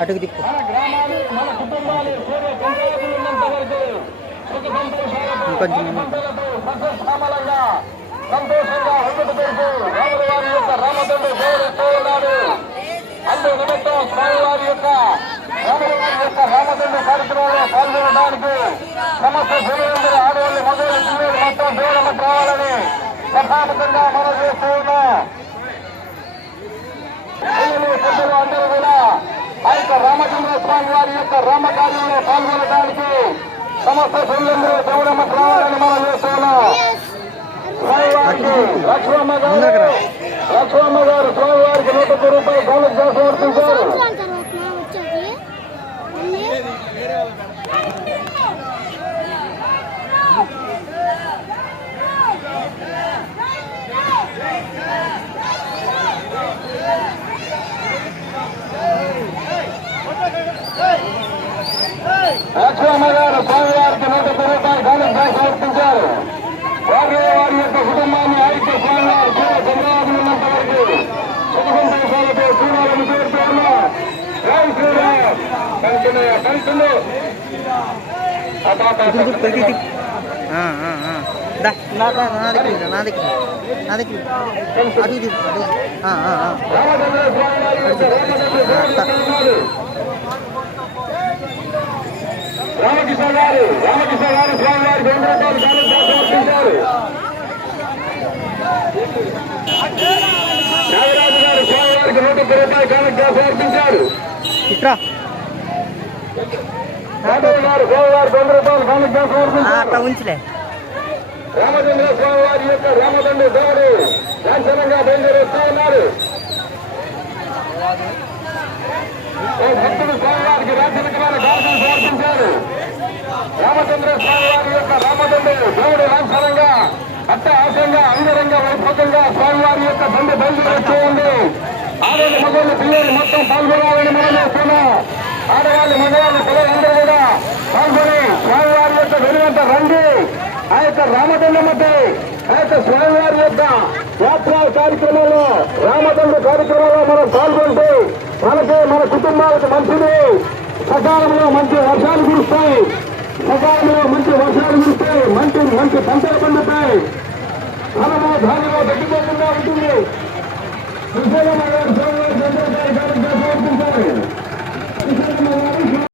అటుకు దిక్కు. మన ఇంకొంచెం సంతోషంగా ఉన్నత పెడుతూ రాముల వారి యొక్క అందు నిమిత్తం స్వామివారి యొక్క రాముల వారి యొక్క రామచంద్ర కార్యక్రమంలో పాల్గొనడానికి సమస్త జనులందరూ ఆడవాళ్ళు మగవాళ్ళు పిల్లలు మొత్తం దేవుళ్ళకు రావాలని సభాముఖంగా మనం చేస్తూ ఉన్నాం పెద్దలు అందరూ కూడా ఆ యొక్క రామచంద్ర స్వామి వారి యొక్క రామ కార్యంలో పాల్గొనడానికి సమస్త పిల్లలందరూ దేవుడమ్మకు రావాలని మనం చేస్తున్నాం లక్ష్మమ్మ గారు లక్ష్మమ్మ గారు స్వామివారికి నూట రూపాయలు కానుక సమర్పించారు లక్ష్మమ్మ గారు స్వామివారికి నూట ఒక్క రూపాయలు కానుక సమర్పించారు వారి వారి యొక్క కుటుంబాన్ని ఐక్య స్వామివారు సూర్య చంద్రాదులు ఉన్నంత వరకు సుఖ సంతోషాలతో చూడాలని కోరుతూ ఉన్నాం జై శ్రీరామ్ కంటిన్యూ కంటిన్యూ ఇటుకు తిప్పు ఇటుకు తిప్పు ఆ, ఆ, ఆ. దా, నా నా- నా దగ్గర ఇరా, నా దగ్గర నా దగ్గర అటుకు తిప్పు అటుకు ఆ, ఆ, ఆ. రామచంద్ర స్వామి వారి యొక్క రామచంద్ర దేవుడు రామకృష్ణ గారు రామకృష్ణ గారు స్వామి వారికి రెండు రూపాయలు సమర్పించారు నాగరాజు గారు స్వామి వారికి నూట ఒక్క రూపాయలు కానుక సమర్పించారు ఇట్రా. మాధవ్ గారు స్వామి రెండు రూపాయలు కానుక సమర్పించారు రామచంద్ర స్వామి వారి యొక్క రామచంద్ర దేవుడు లాంఛనంగా బయలుదేరుస్తూ ఉన్నారు. భక్తుడు స్వామివారికి రాజరికమైన గార్జన సమర్పించారు రామచంద్ర స్వామి వారి యొక్క రామచంద్రుడు దేవుడు లాంఛనంగా అట్ట ఆశంగా అంగరంగ వైభవంగా స్వామివారి యొక్క దండ బయలుదేరుస్తూ ఉంది ఆడవాళ్ళు మగవాళ్ళు పిల్లలు మొత్తం పాల్గొనాలని మనం వస్తున్నాం ఆడవాళ్ళు మగవాళ్ళు పిల్లలందరూ కూడా పాల్గొని స్వామివారి యొక్క వెలువంట రండి. ఆ యొక్క మధ్య ఆ యొక్క స్వామివారి యొక్క యాత్రా కార్యక్రమంలో రామచంద్ర కార్యక్రమంలో మనం పాల్గొంటే మనకి మన కుటుంబాలకు మంచిది. సకాలంలో మంచి వర్షాలు కురుస్తాయి. సకాలంలో మంచి వర్షాలు కురుస్తాయి మంచి మంచి పంటలు పండుతాయి మనము ధాన్యంలో తగ్గిపోకుండా ఉంటుంది.